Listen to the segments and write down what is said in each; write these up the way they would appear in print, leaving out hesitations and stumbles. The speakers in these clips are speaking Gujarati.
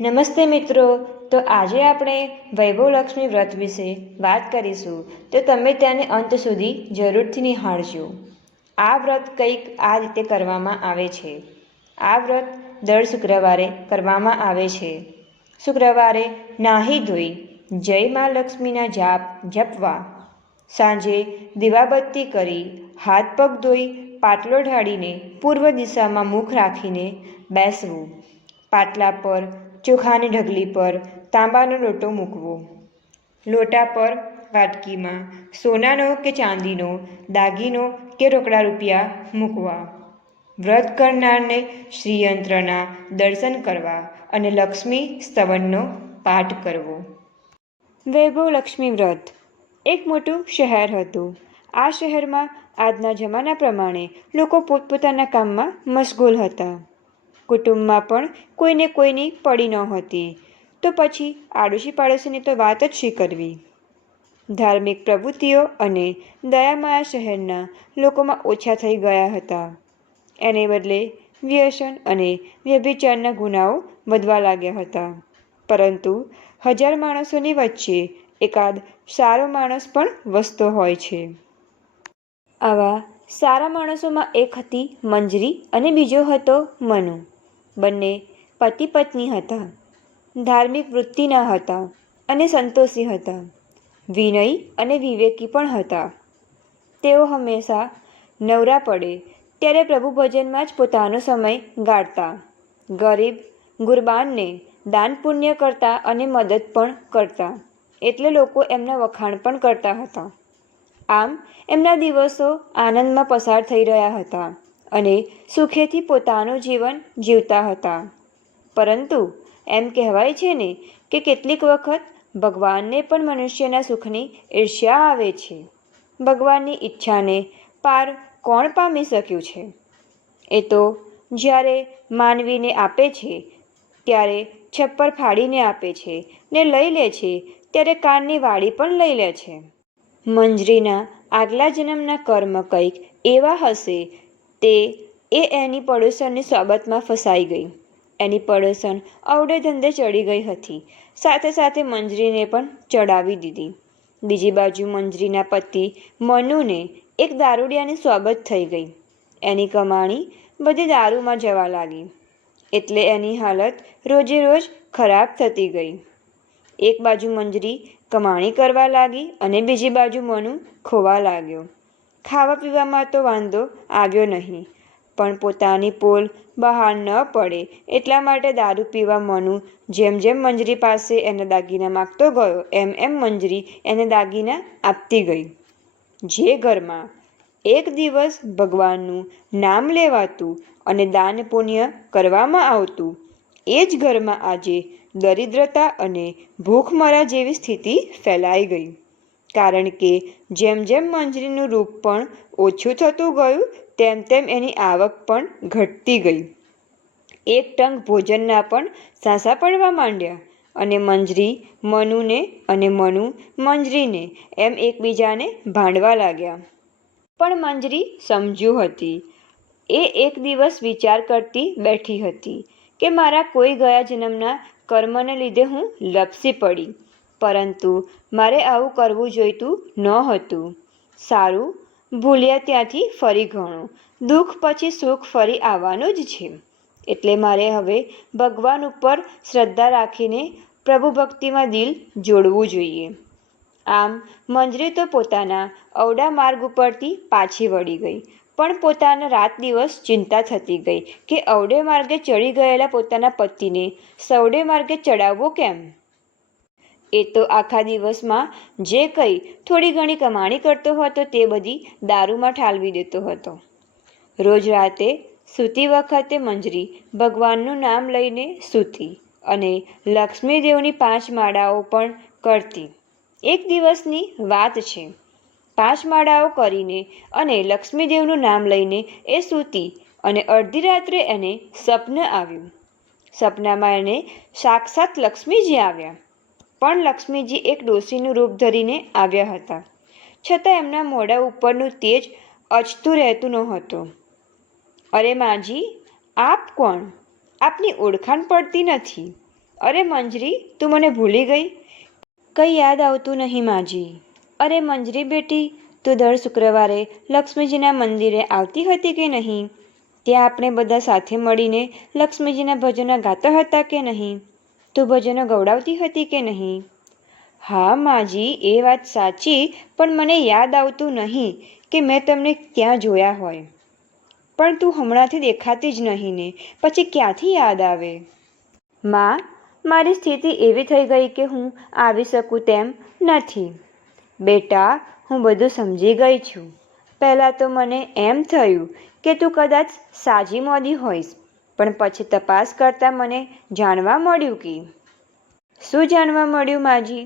નમસ્તે મિત્રો. તો આજે આપણે વૈભવલક્ષ્મી વ્રત વિશે વાત કરીશું, તો તમે તેને અંત સુધી જરૂરથી નિહાળજો. આ વ્રત કંઈક આ રીતે કરવામાં આવે છે. આ વ્રત દર શુક્રવારે કરવામાં આવે છે. શુક્રવારે નાહી ધોઈ જય મા લક્ષ્મીના જાપ જપવા, સાંજે દીવાબત્તી કરી હાથ પગ ધોઈ પાટલો ઢાળીને પૂર્વ દિશામાં મુખ રાખીને બેસવું. પાટલા પર ચોખાની ઢગલી પર તાંબાનો લોટો મૂકવો. લોટા પર વાટકીમાં સોનાનો કે ચાંદીનો દાગીનો કે રોકડા રૂપિયા મૂકવા. વ્રત કરનારને શ્રીયંત્રના દર્શન કરવા અને લક્ષ્મી સ્તવનનો પાઠ કરવો. વૈભવલક્ષ્મી વ્રત. એક મોટું શહેર હતું. આ શહેરમાં આજના જમાના પ્રમાણે લોકો પોતપોતાના કામમાં મશગુલ હતા. કુટુંબમાં પણ કોઈને કોઈની પડી નહોતી, તો પછી આડોશી પાડોશીની તો વાત જ શી કરવી. ધાર્મિક પ્રવૃત્તિઓ અને દયામાયા શહેરના લોકોમાં ઓછા થઈ ગયા હતા. એને બદલે વ્યસન અને વ્યભિચારના ગુનાઓ વધવા લાગ્યા હતા. પરંતુ 1000 માણસોની વચ્ચે એકાદ સારો માણસ પણ વસતો હોય છે. આવા સારા માણસોમાં એક હતી મંજરી અને બીજો હતો મનુ. બંને પતિ પત્ની હતા. ધાર્મિક વૃત્તિના હતા અને સંતોષી હતા. વિનયી અને વિવેકી પણ હતા. તેઓ હંમેશા નવરા પડે ત્યારે પ્રભુ ભજનમાં જ પોતાનો સમય ગાળતા. ગરીબ ગુરબાનને દાન પુણ્ય કરતા અને મદદ પણ કરતા, એટલે લોકો એમના વખાણ પણ કરતા હતા. આમ એમના દિવસો આનંદમાં પસાર થઈ રહ્યા હતા અને સુખેથી પોતાનું જીવન જીવતા હતા. પરંતુ એમ કહેવાય છે ને કે કેટલીક વખત ભગવાનને પણ મનુષ્યના સુખની ઈર્ષ્યા આવે છે. ભગવાનની ઈચ્છાને પાર કોણ પામી શક્યું છે? એ તો જ્યારે માનવીને આપે છે ત્યારે છપ્પર ફાડીને આપે છે ને લઈ લે છે ત્યારે કાનની વાડી પણ લઈ લે છે. મંજરીના આગલા જન્મના કર્મ કંઈક એવા હશે તે એની પડોશનની સોબતમાં ફસાઈ ગઈ. એની પડોશન અવડે ધંધે ચડી ગઈ હતી. સાથે સાથે મંજરીને પણ ચડાવી દીધી. બીજી બાજુ મંજરીના પતિ મનુને એક દારૂડિયાની સોબત થઈ ગઈ. એની કમાણી બધી દારૂમાં જવા લાગી, એટલે એની હાલત રોજે રોજ ખરાબ થતી ગઈ. એક બાજુ મંજરી કમાણી કરવા લાગી અને બીજી બાજુ મનુ ખોવા લાગ્યો. ખાવા પીવામાં તો વાંધો આવ્યો નહીં, પણ પોતાની પોલ બહાર ન પડે એટલા માટે દારૂ પીવા મનુ જેમ જેમ મંજરી પાસે એના દાગીના માગતો ગયો એમ એમ મંજરી એને દાગીના આપતી ગઈ. જે ઘરમાં એક દિવસ ભગવાનનું નામ લેવાતું અને દાન પુણ્ય કરવામાં આવતું, એ જ ઘરમાં આજે દરિદ્રતા અને ભૂખમરા જેવી સ્થિતિ ફેલાઈ ગઈ. કારણ કે જેમ જેમ મંજરીનું રૂપ પણ ઓછું થતું ગયું તેમ તેમ એની આવક પણ ઘટતી ગઈ. એક ટંક ભોજનના પણ સાંસા પડવા માંડ્યા અને મંજરી મનુને અને મનુ મંજરીને એમ એકબીજાને ભાંડવા લાગ્યા. પણ મંજરી સમજુ હતી. એ એક દિવસ વિચાર કરતી બેઠી હતી કે મારા કોઈ ગયા જન્મના કર્મને લીધે હું લપસી પડી, પરંતુ મારે આવું કરવું જોઈતું નહોતું. સારું, ભૂલ્યા ત્યાંથી ફરી ઘણું. દુઃખ પછી સુખ ફરી આવવાનું જ છે. એટલે મારે હવે ભગવાન ઉપર શ્રદ્ધા રાખીને પ્રભુ ભક્તિમાં દિલ જોડવું જોઈએ. આમ મંજરી તો પોતાના અવડા માર્ગ ઉપરથી પાછી વળી ગઈ, પણ પોતાના રાત દિવસ ચિંતા થતી ગઈ કે અવડે માર્ગે ચડી ગયેલા પોતાના પતિને સવડે માર્ગે ચડાવવો કેમ? એ તો આખા દિવસમાં જે કંઈ થોડી ઘણી કમાણી કરતો હતો તે બધી દારૂમાં ઠાલવી દેતો હતો. રોજ રાતે સૂતી વખતે મંજરી ભગવાનનું નામ લઈને સૂતી અને લક્ષ્મીદેવની 5 માળાઓ પણ કરતી. એક દિવસની વાત છે. 5 માળાઓ કરીને અને લક્ષ્મીદેવનું નામ લઈને એ સૂતી અને અડધી રાત્રે એને સ્વપ્ન આવ્યું. સપનામાં એને સાક્ષાત લક્ષ્મીજી આવ્યા. પણ લક્ષ્મીજી એક ડોશીનું રૂપ ધરીને આવ્યા હતા, છતાં એમના મોઢા ઉપરનું તેજ અચતું રહેતું નહોતું. અરે માજી, આપ કોણ? આપની ઓળખાણ પડતી નથી. અરે મંજરી, તું મને ભૂલી ગઈ? કંઈ યાદ આવતું નહીં માજી. અરે મંજરી બેટી, તું દર શુક્રવારે લક્ષ્મીજીના મંદિરે આવતી હતી કે નહીં? ત્યાં આપણે બધા સાથે મળીને લક્ષ્મીજીના ભજનો ગાતા હતા કે નહીં? તું ભજનો ગવડાવતી હતી કે નહીં? હા માજી, એ વાત સાચી, પણ મને યાદ આવતું નહીં કે મેં તમને ત્યાં જોયા હોય. પણ તું હમણાંથી દેખાતી જ નહીં ને, પછી ક્યાંથી યાદ આવે? માં, મારી સ્થિતિ એવી થઈ ગઈ કે હું આવી શકું તેમ નથી. બેટા, હું બધું સમજી ગઈ છું. પહેલાં તો મને એમ થયું કે તું કદાચ સાજી મોદી હોઈશ, પણ પછી તપાસ કરતાં મને જાણવા મળ્યું કે… શું જાણવા મળ્યું માજી?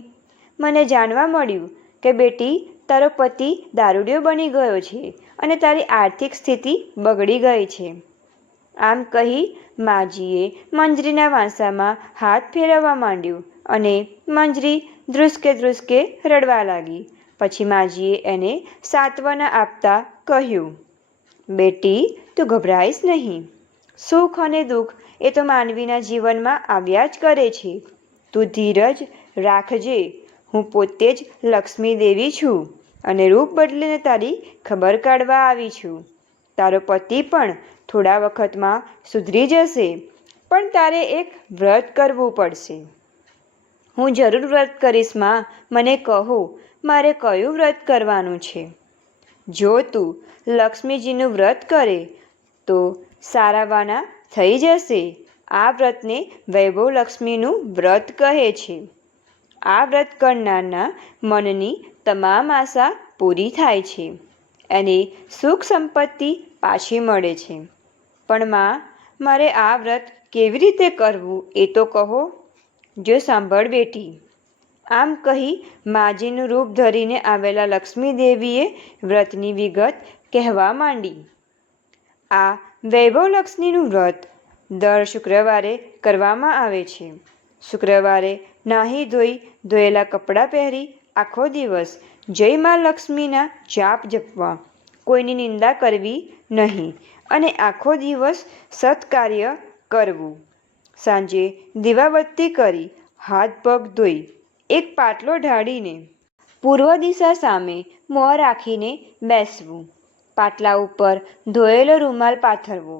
મને જાણવા મળ્યું કે બેટી, તારો પતિ દારૂડિયો બની ગયો છે અને તારી આર્થિક સ્થિતિ બગડી ગઈ છે. આમ કહી માજીએ મંજરીના વાંસામાં હાથ ફેરવવા માંડ્યું અને મંજરી ધ્રુસકે ધ્રુસકે રડવા લાગી. પછી માજીએ એને સાંત્વના આપતા કહ્યું, બેટી, તું ગભરાઈશ નહીં. સુખ અને દુઃખ એ તો માનવીના જીવનમાં આવ્યા જ કરે છે. તું ધીરજ રાખજે. હું પોતે જ લક્ષ્મી દેવી છું અને રૂપ બદલીને તારી ખબર કાઢવા આવી છું. તારો પતિ પણ થોડા વખતમાં સુધરી જશે, પણ તારે એક વ્રત કરવું પડશે. હું જરૂર વ્રત કરીશ માં. મને કહો, મારે કયું વ્રત કરવાનું છે? જો તું લક્ષ્મીજીનું વ્રત કરે તો સારાવાના થઈ જશે. આ વ્રતને વૈભવ લક્ષ્મીનું વ્રત કહે છે. આ વ્રત કરનારના મનની તમામ આશા પૂરી થાય છે અને સુખ સંપત્તિ પાછી મળે છે. પણ માં, મારે આ વ્રત કેવી રીતે કરવું એ તો કહો. જો સાંભળ બેટી. આમ કહી માજીનું રૂપ ધરીને આવેલા લક્ષ્મી દેવીએ વ્રતની વિગત કહેવા માંડી. આ વૈભવ લક્ષ્મીનું વ્રત દર શુક્રવારે કરવામાં આવે છે. શુક્રવારે નાહી ધોયેલા કપડાં પહેરી આખો દિવસ જય મા લક્ષ્મીના જાપ જપવા, કોઈની નિંદા કરવી નહીં અને આખો દિવસ સત્કાર્ય કરવું. સાંજે દીવાબત્તી કરી હાથ પગ ધોઈ એક પાટલો ઢાળીને પૂર્વ દિશા સામે મોં રાખીને બેસવું. પાટલા ઉપર ધોયેલો રૂમાલ પાથરવો.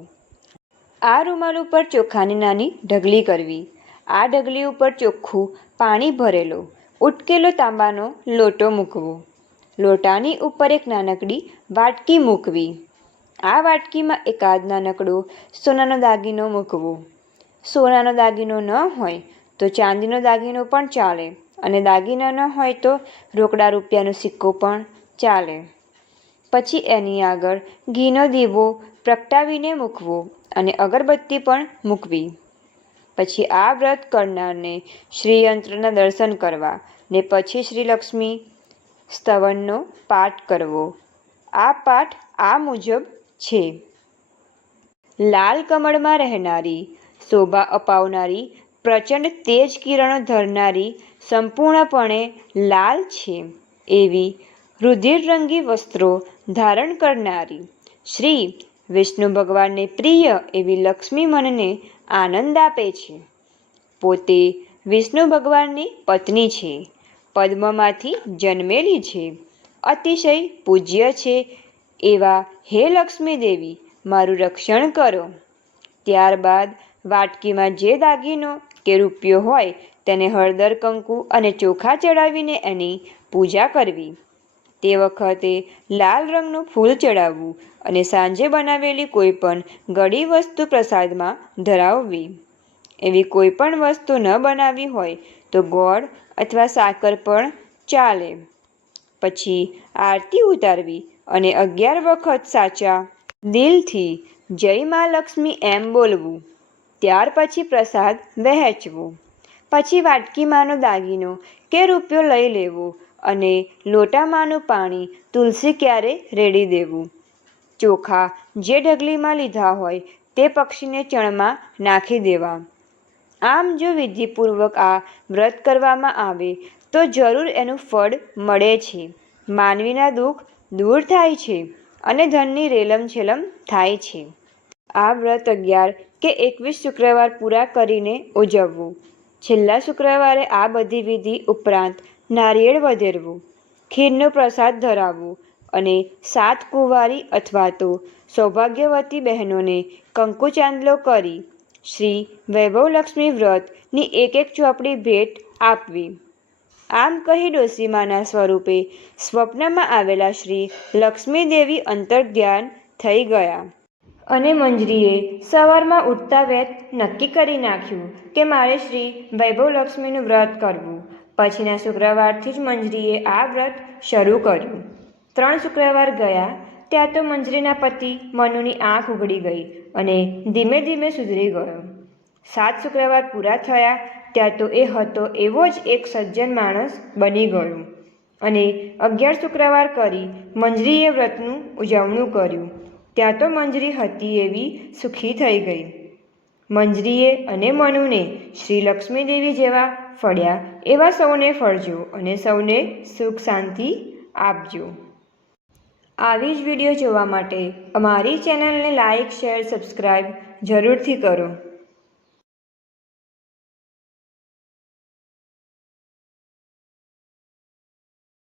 આ રૂમાલ ઉપર ચોખાની નાની ઢગલી કરવી. આ ઢગલી ઉપર ચોખ્ખું પાણી ભરેલો ઉટકેલો તાંબાનો લોટો મૂકવો. લોટાની ઉપર એક નાનકડી વાટકી મૂકવી. આ વાટકીમાં એકાદ નાનકડો સોનાનો દાગીનો મૂકવો. સોનાનો દાગીનો ન હોય તો ચાંદીનો દાગીનો પણ ચાલે અને દાગીના ન હોય તો રોકડા રૂપિયાનો સિક્કો પણ ચાલે. પછી એની આગળ ઘીનો દીવો પ્રગટાવીને મૂકવો અને અગરબત્તી પણ મૂકવી. પછી આ વ્રત કરનારને શ્રીયંત્રના દર્શન કરવા ને પછી શ્રી લક્ષ્મી સ્તવનનો પાઠ કરવો. આ પાઠ આ મુજબ છે: લાલ કમળમાં રહેનારી, શોભા અપાવનારી, પ્રચંડ તેજ કિરણો ધરનારી, સંપૂર્ણપણે લાલ છે એવી રુધિરરંગી વસ્ત્રો ધારણ કરનારી, શ્રી વિષ્ણુ ભગવાનને પ્રિય એવી લક્ષ્મી મનને આનંદ આપે છે. પોતે વિષ્ણુ ભગવાનની પત્ની છે. પદ્મમાંથી જન્મેલી છે. અતિશય પૂજ્ય છે એવા હે લક્ષ્મી દેવી, મારું રક્ષણ કરો. ત્યારબાદ વાટકીમાં જે દાગીનો કે રૂપિયો હોય તેને હળદર, કંકુ અને ચોખા ચડાવીને એની પૂજા કરવી. તે વખતે લાલ રંગનું ફૂલ ચડાવવું અને સાંજે બનાવેલી કોઈ પણ ગળી વસ્તુ પ્રસાદમાં ધરાવવી. એવી કોઈ પણ વસ્તુ ન બનાવી હોય તો ગોળ અથવા સાકર પણ ચાલે. પછી આરતી ઉતારવી અને 11 વખત સાચા દિલથી જય મા લક્ષ્મી એમ બોલવું. ત્યાર પછી પ્રસાદ વહેંચવો. પછી વાટકીમાંનો દાગીનો કે રૂપિયો લઈ લેવો અને લોટામાંનું પાણી તુલસી ક્યારે રેડી દેવું. ચોખા જે ઢગલીમાં લીધા હોય તે પક્ષીને ચણમાં નાખી દેવા. આમ જો વિધિપૂર્વક આ વ્રત કરવામાં આવે તો જરૂર એનું ફળ મળે છે. માનવીના દુઃખ દૂર થાય છે અને ધનની રેલમછેલમ થાય છે. આ વ્રત 11 કે 21 શુક્રવાર પૂરા કરીને ઉજવવું. છેલ્લા શુક્રવારે આ બધી વિધિ ઉપરાંત નારિયેળ વધેરવું, ખીરનો પ્રસાદ ધરાવવું અને 7 કુંવારી અથવા તો સૌભાગ્યવતી બહેનોને કંકુ ચાંદલો કરી શ્રી વૈભવલક્ષ્મી વ્રતની એક ચોપડી ભેટ આપવી. આમ કહી ડોસીમાના સ્વરૂપે સ્વપ્નમાં આવેલા શ્રી લક્ષ્મીદેવી અંતર્ધ્યાન થઈ ગયા. અને મંજરીએ સવારમાં ઉઠતા વેત નક્કી કરી નાખ્યું કે મારે શ્રી વૈભવલક્ષ્મીનું વ્રત કરવું. પછીના શુક્રવારથી જ મંજરીએ આ વ્રત શરૂ કર્યું. 3 શુક્રવાર ગયા ત્યાં તો મંજરીના પતિ મનુની આંખ ઉઘડી ગઈ અને ધીમે ધીમે સુધરી ગયો. 7 શુક્રવાર પૂરા થયા ત્યાં તો એ હતો એવો જ એક સજ્જન માણસ બની ગયો અને 11 શુક્રવાર કરી મંજરીએ વ્રતનું ઉજવણું કર્યું. ત્યાં તો મંજરી હતી એવી સુખી થઈ ગઈ. મંજરીએ અને મનુને શ્રી લક્ષ્મીદેવી જેવા ફળ્યા એવા સૌને ફળજો અને સૌને સુખ શાંતિ આપજો. આવી જ વિડીયો જોવા માટે અમારી ચેનલને લાઇક, શેર, સબસ્ક્રાઈબ જરૂરથી કરો.